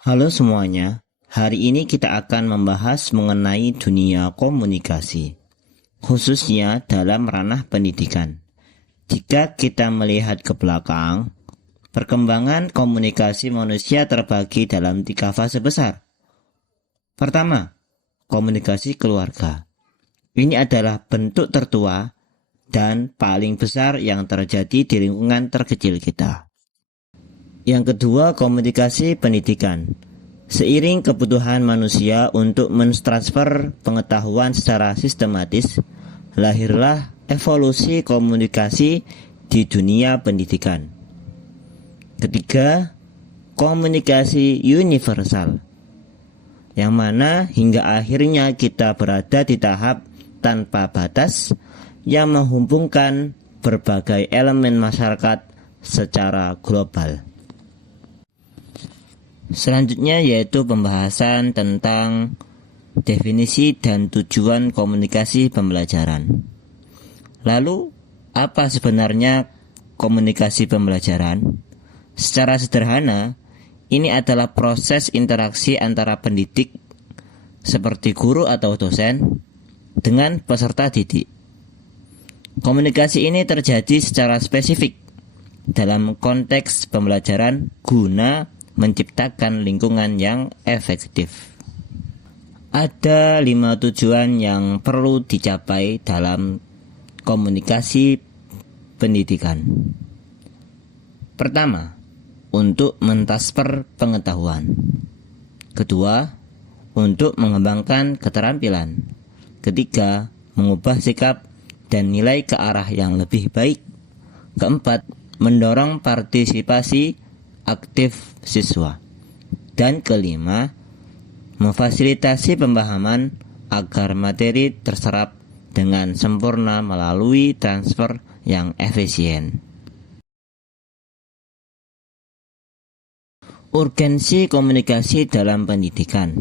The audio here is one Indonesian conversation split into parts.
Halo semuanya, hari ini kita akan membahas mengenai dunia komunikasi, khususnya dalam ranah pendidikan. Jika kita melihat ke belakang, perkembangan komunikasi manusia terbagi dalam 3 fase besar. Pertama, komunikasi keluarga. Ini adalah bentuk tertua dan paling besar yang terjadi di lingkungan terkecil kita. Yang kedua, komunikasi pendidikan. Seiring kebutuhan manusia untuk mentransfer pengetahuan secara sistematis, lahirlah evolusi komunikasi di dunia pendidikan. Ketiga, komunikasi universal, yang mana hingga akhirnya kita berada di tahap tanpa batas yang menghubungkan berbagai elemen masyarakat secara global. Selanjutnya yaitu pembahasan tentang definisi dan tujuan komunikasi pembelajaran. Lalu, apa sebenarnya komunikasi pembelajaran? Secara sederhana, ini adalah proses interaksi antara pendidik seperti guru atau dosen dengan peserta didik. Komunikasi ini terjadi secara spesifik dalam konteks pembelajaran guna menciptakan lingkungan yang efektif. Ada 5 tujuan yang perlu dicapai dalam komunikasi pendidikan. Pertama, untuk mentransfer pengetahuan. Kedua, untuk mengembangkan keterampilan. Ketiga, mengubah sikap dan nilai ke arah yang lebih baik. Keempat, mendorong partisipasi aktif siswa. Dan kelima, memfasilitasi pemahaman agar materi terserap dengan sempurna melalui transfer yang efisien. Urgensi komunikasi dalam pendidikan.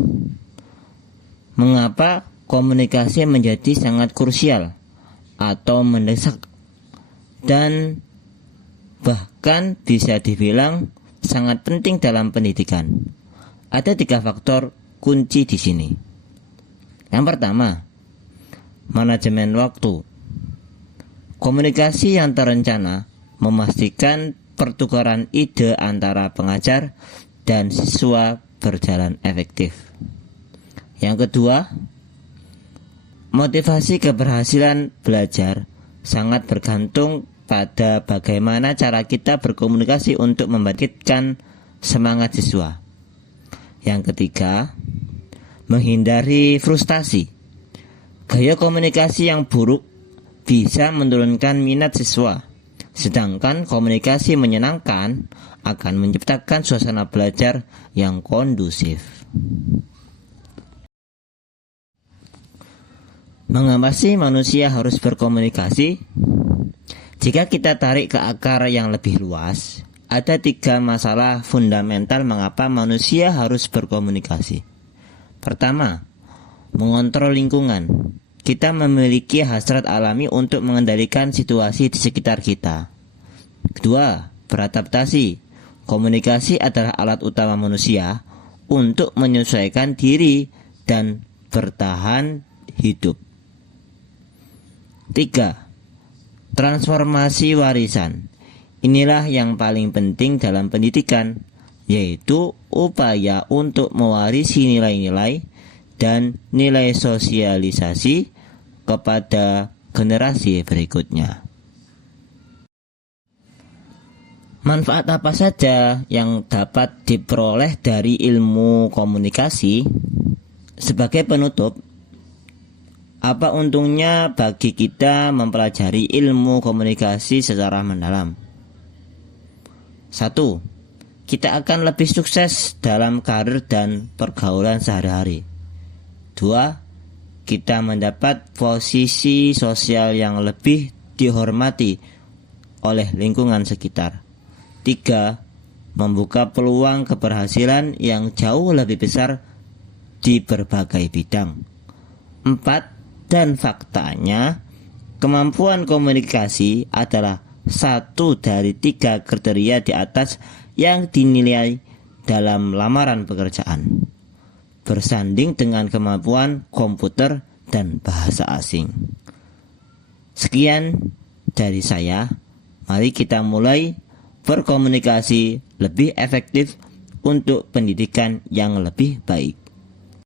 Mengapa komunikasi menjadi sangat krusial atau mendesak dan bahkan bisa dibilang sangat penting dalam pendidikan? Ada 3 faktor kunci di sini. Yang pertama, manajemen waktu. Komunikasi yang terencana memastikan pertukaran ide antara pengajar dan siswa berjalan efektif. Yang kedua, motivasi keberhasilan belajar sangat bergantung pada bagaimana cara kita berkomunikasi untuk membangkitkan semangat siswa. Yang ketiga, menghindari frustasi. Gaya komunikasi yang buruk bisa menurunkan minat siswa, sedangkan komunikasi menyenangkan akan menciptakan suasana belajar yang kondusif. Mengapa sih manusia harus berkomunikasi? Jika kita tarik ke akar yang lebih luas, ada 3 masalah fundamental mengapa manusia harus berkomunikasi. Pertama, mengontrol lingkungan. Kita memiliki hasrat alami untuk mengendalikan situasi di sekitar kita. Kedua, beradaptasi. Komunikasi adalah alat utama manusia untuk menyesuaikan diri dan bertahan hidup. 3. Transformasi warisan. Inilah yang paling penting dalam pendidikan, yaitu upaya untuk mewarisi nilai-nilai dan nilai sosialisasi kepada generasi berikutnya. Manfaat apa saja yang dapat diperoleh dari ilmu komunikasi? Sebagai penutup, apa untungnya bagi kita mempelajari ilmu komunikasi secara mendalam? 1. Kita akan lebih sukses dalam karir dan pergaulan sehari-hari. 2. Kita mendapat posisi sosial yang lebih dihormati oleh lingkungan sekitar. 3. Membuka peluang keberhasilan yang jauh lebih besar di berbagai bidang. 4. Dan faktanya, kemampuan komunikasi adalah satu dari 3 kriteria di atas yang dinilai dalam lamaran pekerjaan, bersanding dengan kemampuan komputer dan bahasa asing. Sekian dari saya. Mari kita mulai berkomunikasi lebih efektif untuk pendidikan yang lebih baik.